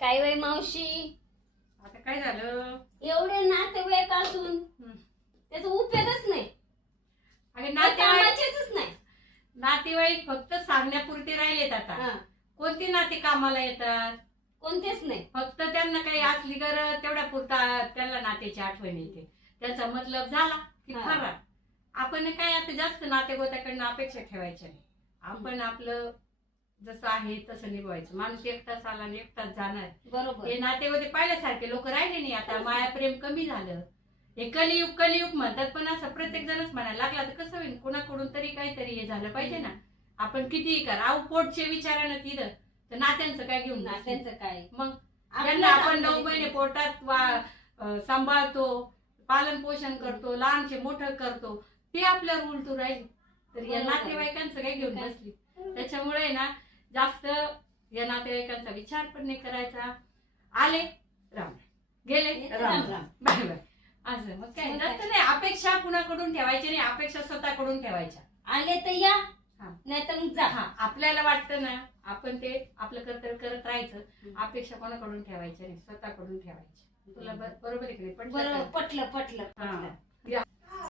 काय वय मावशी, आता काय झालं? एवढे नातेवाईक असून त्याचा उपयोगच नाही. अरे कामाचेच नाही. नातेवाईक फक्त सांगण्यापुरते राहिलेत आता. हा, कोणती नाते कामाला येतात? कोणतेच नाही. फक्त त्यांना काही असली गरज तेवढ्या पुरता त्यांना नात्याची आठवण येते. त्याचा मतलब झाला की हा. फरार. आपण काय आता जास्त नातेगोत्याकडनं अपेक्षा ठेवायच्या नाही. आपण आपलं जसं आहे तसं निभवायचं. माणूस एकटाच आला आणि एकटाच जाणार. बरोबर. हे नातेवाईक पाहिल्यासारखे लोक राहिले नाही आता. माया प्रेम कमी झालं. हे कलियुग कलियुग म्हणतात, पण असं प्रत्येक जणच म्हणायला लागला तर कसं होईल? कुणाकडून तरी काहीतरी हे झालं पाहिजे ना. आपण कितीही करा, अहो पोटचे विचारानं तिथं तर नात्यांचं काय घेऊन बसली? नात्यांचं काय? मग त्यांना आपण 9 महिने पोटात सांभाळतो, पालन पोषण करतो, लहानचे मोठं करतो, ते आपल्यावर उलटू राहील तर या बरोबर. नातेवाईकांचं काय घेऊन बसली? त्याच्यामुळे ना जास्त या नातेवाईकांचा विचार पण नाही करायचा. आले राम, गेले राम राम, बाय बाय. असं मग काय जास्त नाही अपेक्षा कुणाकडून ठेवायची नाही. अपेक्षा स्वतःकडून ठेवायच्या. आले तर या, हा. नाही तर मग जा. हा, आपल्याला वाटतं ना आपण ते आपलं कर्तव्य करत राहायचं. अपेक्षा कोणाकडून ठेवायच्या नाही, स्वतःकडून ठेवायची. तुला बरोबर आहे की नाही? बरोबर, पटलं पटलं. हा. या.